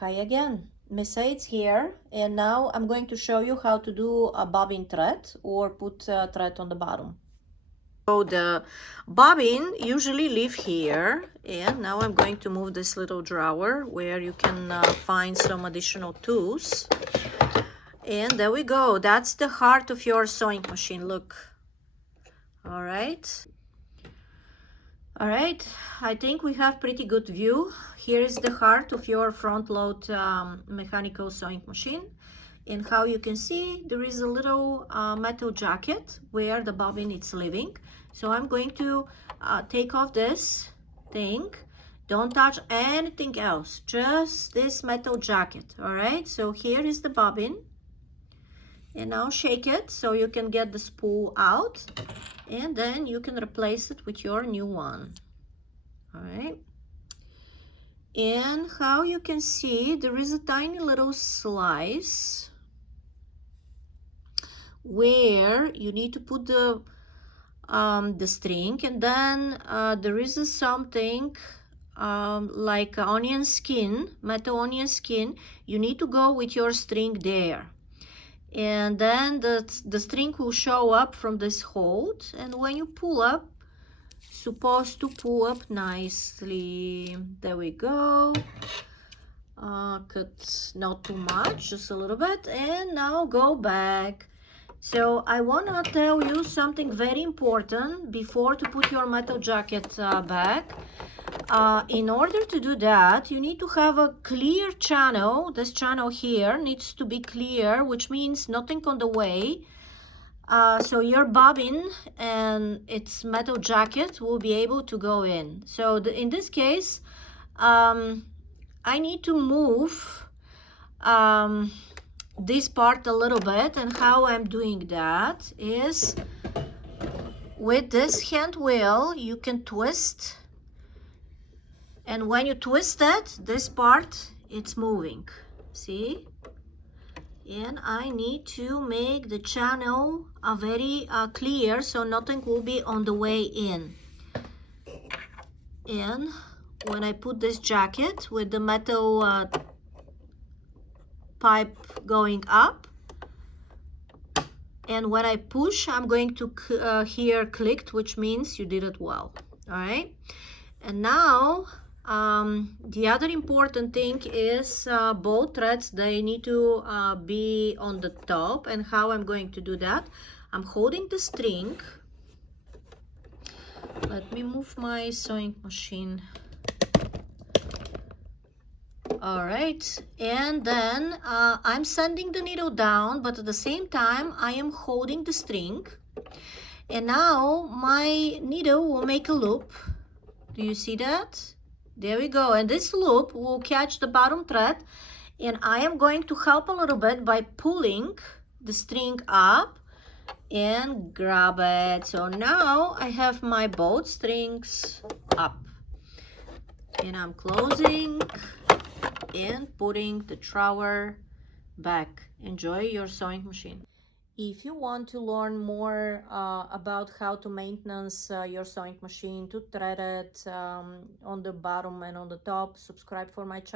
Hi again, Miss Aid's here, and now I'm going to show you how to do a bobbin thread or put a thread on the bottom. So the bobbin usually live here, and now I'm going to move this little drawer where you can find some additional tools. And there we go. That's the heart of your sewing machine. Look. All right. All right, I think we have pretty good view. Here is the heart of your front load mechanical sewing machine. And how you can see, there is a little metal jacket where the bobbin is living. So I'm going to take off this thing. Don't touch anything else, just this metal jacket. All right, so here is the bobbin. And now shake it so you can get the spool out. And then you can replace it with your new one. All right. And how you can see, there is a tiny little slice where you need to put the string, and then there is something like onion skin, metal onion skin. You need to go with your string there. And then the string will show up from this hold, and when you pull up, supposed to pull up nicely. There we go. Cut not too much, just a little bit, and now go back. So I want to tell you something very important before to put your metal jacket back. In order to do that, you need to have a clear channel. This channel here needs to be clear, which means nothing on the way. So your bobbin and its metal jacket will be able to go in. So in this case, I need to move this part a little bit, and how I'm doing that is with this hand wheel. You can twist, and when you twist it, this part, it's moving, see? And I need to make the channel very clear so nothing will be on the way in. And when I put this jacket with the metal pipe going up, and when I push, I'm going to hear clicked, which means you did it well. All right. And now the other important thing is both threads, they need to be on the top. And how I'm going to do that, I'm holding the string. Let me move my sewing machine. All right, and then I'm sending the needle down, but at the same time I am holding the string. And now my needle will make a loop. Do you see that? There we go. And this loop will catch the bottom thread, and I am going to help a little bit by pulling the string up and grab it. So now I have my both strings up, and I'm closing and putting the drawer back. Enjoy your sewing machine. If you want to learn more about how to maintenance your sewing machine, to thread it on the bottom and on the top, subscribe for my channel.